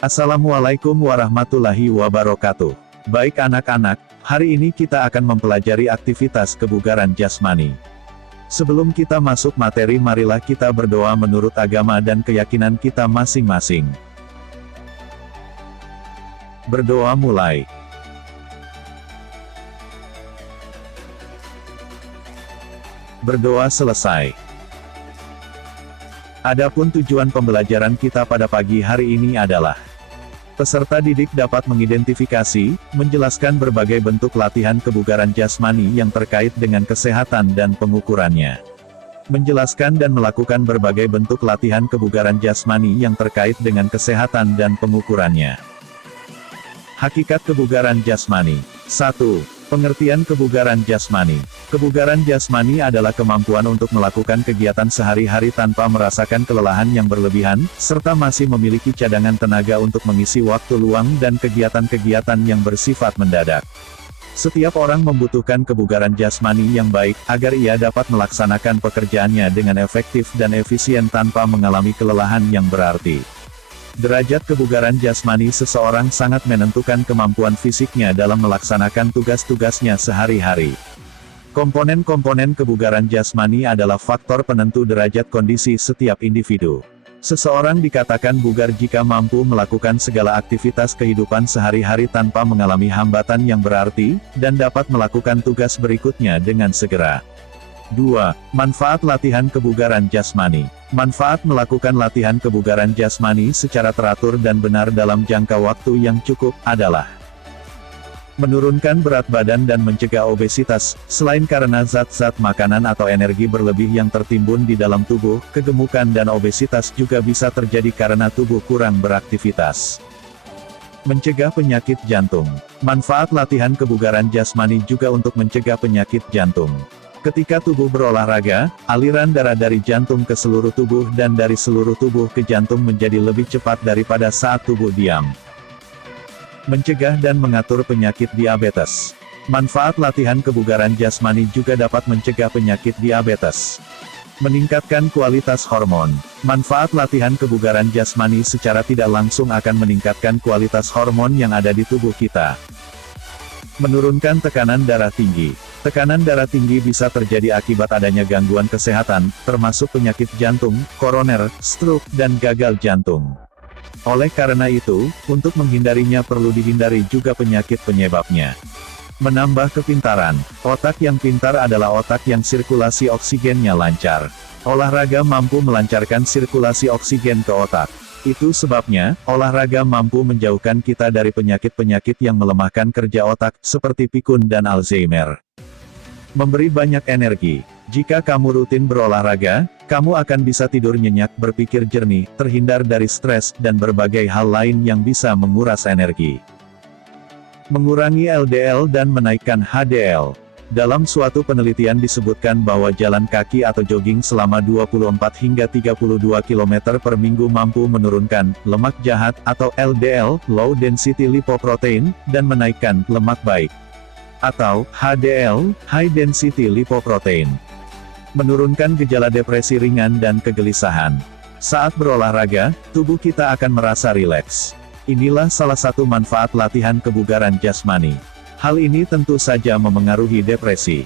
Assalamualaikum warahmatullahi wabarakatuh. Baik anak-anak, hari ini kita akan mempelajari aktivitas kebugaran jasmani. Sebelum kita masuk materi, marilah kita berdoa menurut agama dan keyakinan kita masing-masing. Berdoa mulai. Berdoa selesai. Adapun tujuan pembelajaran kita pada pagi hari ini adalah peserta didik dapat mengidentifikasi, menjelaskan berbagai bentuk latihan kebugaran jasmani yang terkait dengan kesehatan dan pengukurannya. Menjelaskan dan melakukan berbagai bentuk latihan kebugaran jasmani yang terkait dengan kesehatan dan pengukurannya. Hakikat kebugaran jasmani. 1. Pengertian kebugaran jasmani. Kebugaran jasmani adalah kemampuan untuk melakukan kegiatan sehari-hari tanpa merasakan kelelahan yang berlebihan, serta masih memiliki cadangan tenaga untuk mengisi waktu luang dan kegiatan-kegiatan yang bersifat mendadak. Setiap orang membutuhkan kebugaran jasmani yang baik, agar ia dapat melaksanakan pekerjaannya dengan efektif dan efisien tanpa mengalami kelelahan yang berarti. Derajat kebugaran jasmani seseorang sangat menentukan kemampuan fisiknya dalam melaksanakan tugas-tugasnya sehari-hari. Komponen-komponen kebugaran jasmani adalah faktor penentu derajat kondisi setiap individu. Seseorang dikatakan bugar jika mampu melakukan segala aktivitas kehidupan sehari-hari tanpa mengalami hambatan yang berarti, dan dapat melakukan tugas berikutnya dengan segera. 2. Manfaat latihan kebugaran jasmani. Manfaat melakukan latihan kebugaran jasmani secara teratur dan benar dalam jangka waktu yang cukup, adalah menurunkan berat badan dan mencegah obesitas. Selain karena zat-zat makanan atau energi berlebih yang tertimbun di dalam tubuh, kegemukan dan obesitas juga bisa terjadi karena tubuh kurang beraktivitas. Mencegah penyakit jantung. Manfaat latihan kebugaran jasmani juga untuk mencegah penyakit jantung. Ketika tubuh berolahraga, aliran darah dari jantung ke seluruh tubuh dan dari seluruh tubuh ke jantung menjadi lebih cepat daripada saat tubuh diam. Mencegah dan mengatur penyakit diabetes. Manfaat latihan kebugaran jasmani juga dapat mencegah penyakit diabetes. Meningkatkan kualitas hormon. Manfaat latihan kebugaran jasmani secara tidak langsung akan meningkatkan kualitas hormon yang ada di tubuh kita. Menurunkan tekanan darah tinggi. Tekanan darah tinggi bisa terjadi akibat adanya gangguan kesehatan, termasuk penyakit jantung, koroner, stroke, dan gagal jantung. Oleh karena itu, untuk menghindarinya perlu dihindari juga penyakit penyebabnya. Menambah kepintaran. Otak yang pintar adalah otak yang sirkulasi oksigennya lancar. Olahraga mampu melancarkan sirkulasi oksigen ke otak. Itu sebabnya, olahraga mampu menjauhkan kita dari penyakit-penyakit yang melemahkan kerja otak, seperti pikun dan Alzheimer. Memberi banyak energi. Jika kamu rutin berolahraga, kamu akan bisa tidur nyenyak, berpikir jernih, terhindar dari stres, dan berbagai hal lain yang bisa menguras energi. Mengurangi LDL dan menaikkan HDL. Dalam suatu penelitian disebutkan bahwa jalan kaki atau jogging selama 24 hingga 32 km per minggu mampu menurunkan lemak jahat atau LDL, low density lipoprotein, dan menaikkan lemak baik atau HDL, high density lipoprotein. Menurunkan gejala depresi ringan dan kegelisahan. Saat berolahraga, tubuh kita akan merasa rileks. Inilah salah satu manfaat latihan kebugaran jasmani. Hal ini tentu saja memengaruhi depresi.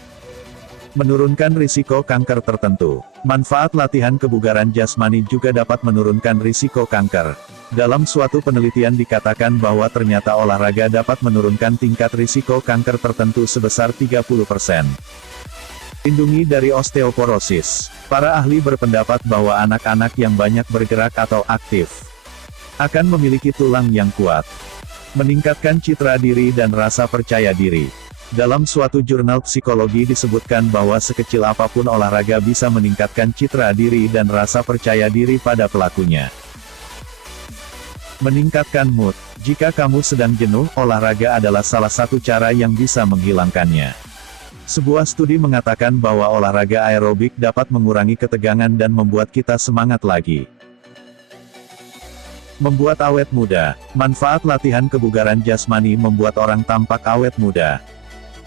Menurunkan risiko kanker tertentu. Manfaat latihan kebugaran jasmani juga dapat menurunkan risiko kanker. Dalam suatu penelitian dikatakan bahwa ternyata olahraga dapat menurunkan tingkat risiko kanker tertentu sebesar 30%. Lindungi dari osteoporosis. Para ahli berpendapat bahwa anak-anak yang banyak bergerak atau aktif akan memiliki tulang yang kuat. Meningkatkan citra diri dan rasa percaya diri. Dalam suatu jurnal psikologi disebutkan bahwa sekecil apapun olahraga bisa meningkatkan citra diri dan rasa percaya diri pada pelakunya. Meningkatkan mood. Jika kamu sedang jenuh, olahraga adalah salah satu cara yang bisa menghilangkannya. Sebuah studi mengatakan bahwa olahraga aerobik dapat mengurangi ketegangan dan membuat kita semangat lagi. Membuat awet muda. Manfaat latihan kebugaran jasmani membuat orang tampak awet muda.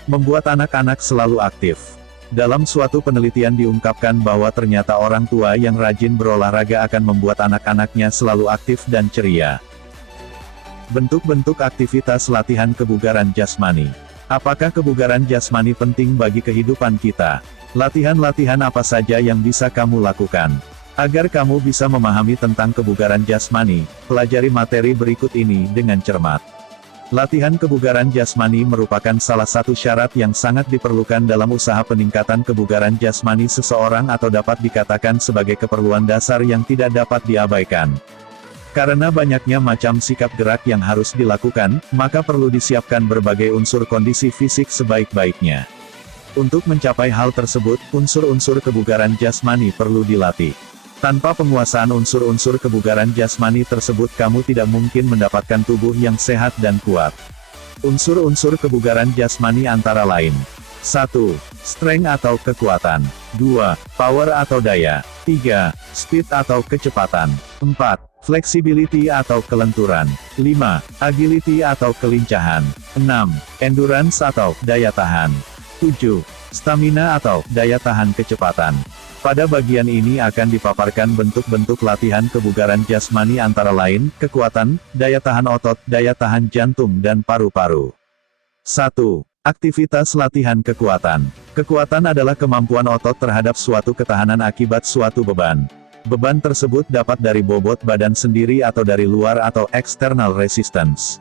Membuat anak-anak selalu aktif. Dalam suatu penelitian diungkapkan bahwa ternyata orang tua yang rajin berolahraga akan membuat anak-anaknya selalu aktif dan ceria. Bentuk-bentuk aktivitas latihan kebugaran jasmani. Apakah kebugaran jasmani penting bagi kehidupan kita? Latihan-latihan apa saja yang bisa kamu lakukan? Agar kamu bisa memahami tentang kebugaran jasmani, pelajari materi berikut ini dengan cermat. Latihan kebugaran jasmani merupakan salah satu syarat yang sangat diperlukan dalam usaha peningkatan kebugaran jasmani seseorang atau dapat dikatakan sebagai keperluan dasar yang tidak dapat diabaikan. Karena banyaknya macam sikap gerak yang harus dilakukan, maka perlu disiapkan berbagai unsur kondisi fisik sebaik-baiknya. Untuk mencapai hal tersebut, unsur-unsur kebugaran jasmani perlu dilatih. Tanpa penguasaan unsur-unsur kebugaran jasmani tersebut kamu tidak mungkin mendapatkan tubuh yang sehat dan kuat. Unsur-unsur kebugaran jasmani antara lain. 1. Strength atau kekuatan. 2. Power atau daya. 3. Speed atau kecepatan. 4. Flexibility atau kelenturan. 5. Agility atau kelincahan. 6. Endurance atau daya tahan. 7. Stamina atau daya tahan kecepatan. Pada bagian ini akan dipaparkan bentuk-bentuk latihan kebugaran jasmani antara lain, kekuatan, daya tahan otot, daya tahan jantung dan paru-paru. 1. Aktivitas latihan kekuatan. Kekuatan adalah kemampuan otot terhadap suatu ketahanan akibat suatu beban. Beban tersebut dapat dari bobot badan sendiri atau dari luar atau external resistance.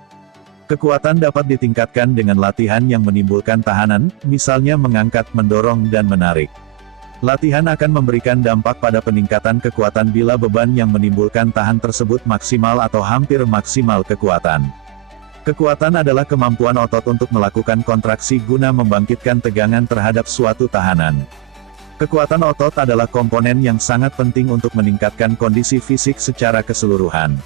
Kekuatan dapat ditingkatkan dengan latihan yang menimbulkan tahanan, misalnya mengangkat, mendorong dan menarik. Latihan akan memberikan dampak pada peningkatan kekuatan bila beban yang menimbulkan tahan tersebut maksimal atau hampir maksimal kekuatan. Kekuatan adalah kemampuan otot untuk melakukan kontraksi guna membangkitkan tegangan terhadap suatu tahanan. Kekuatan otot adalah komponen yang sangat penting untuk meningkatkan kondisi fisik secara keseluruhan.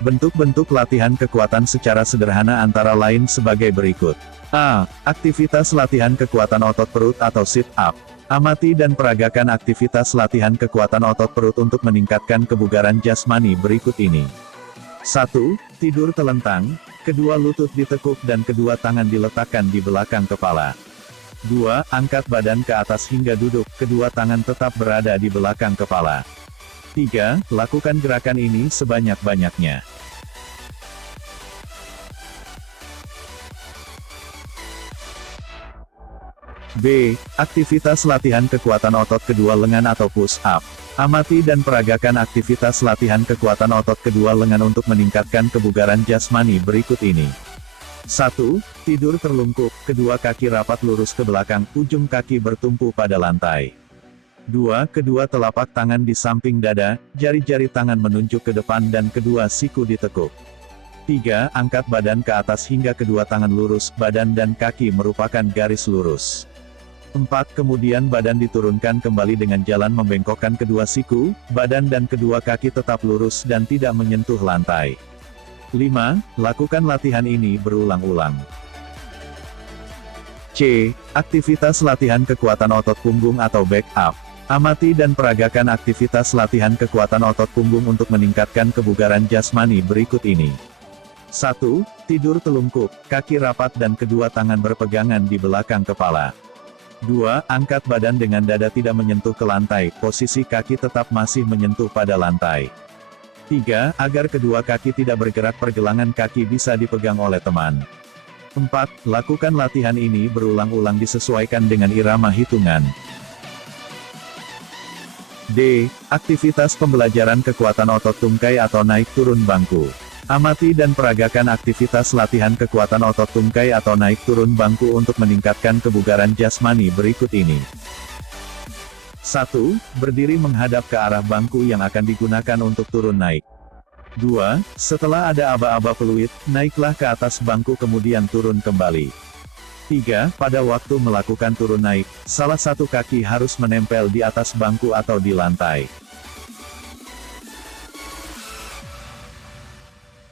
Bentuk-bentuk latihan kekuatan secara sederhana antara lain sebagai berikut. A. Aktivitas latihan kekuatan otot perut atau sit-up. Amati dan peragakan aktivitas latihan kekuatan otot perut untuk meningkatkan kebugaran jasmani berikut ini. 1. Tidur telentang, kedua lutut ditekuk dan kedua tangan diletakkan di belakang kepala. 2. Angkat badan ke atas hingga duduk, kedua tangan tetap berada di belakang kepala. 3. Lakukan gerakan ini sebanyak-banyaknya. B. Aktivitas latihan kekuatan otot kedua lengan atau push-up. Amati dan peragakan aktivitas latihan kekuatan otot kedua lengan untuk meningkatkan kebugaran jasmani berikut ini. 1. Tidur terlungkup, kedua kaki rapat lurus ke belakang, ujung kaki bertumpu pada lantai. 2. Kedua telapak tangan di samping dada, jari-jari tangan menunjuk ke depan dan kedua siku ditekuk. 3. Angkat badan ke atas hingga kedua tangan lurus, badan dan kaki merupakan garis lurus. 4. Kemudian badan diturunkan kembali dengan jalan membengkokkan kedua siku, badan dan kedua kaki tetap lurus dan tidak menyentuh lantai. 5. Lakukan latihan ini berulang-ulang. C. Aktivitas latihan kekuatan otot punggung atau back up. Amati dan peragakan aktivitas latihan kekuatan otot punggung untuk meningkatkan kebugaran jasmani berikut ini. 1. Tidur telungkup, kaki rapat dan kedua tangan berpegangan di belakang kepala. 2. Angkat badan dengan dada tidak menyentuh ke lantai, posisi kaki tetap masih menyentuh pada lantai. 3. Agar kedua kaki tidak bergerak, pergelangan kaki bisa dipegang oleh teman. 4. Lakukan latihan ini berulang-ulang disesuaikan dengan irama hitungan. D. Aktivitas pembelajaran kekuatan otot tungkai atau naik turun bangku. Amati dan peragakan aktivitas latihan kekuatan otot tungkai atau naik turun bangku untuk meningkatkan kebugaran jasmani berikut ini. 1. Berdiri menghadap ke arah bangku yang akan digunakan untuk turun naik. 2. Setelah ada aba-aba peluit, naiklah ke atas bangku kemudian turun kembali. 3. Pada waktu melakukan turun naik, salah satu kaki harus menempel di atas bangku atau di lantai.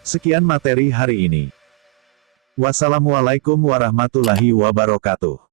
Sekian materi hari ini. Wassalamualaikum warahmatullahi wabarakatuh.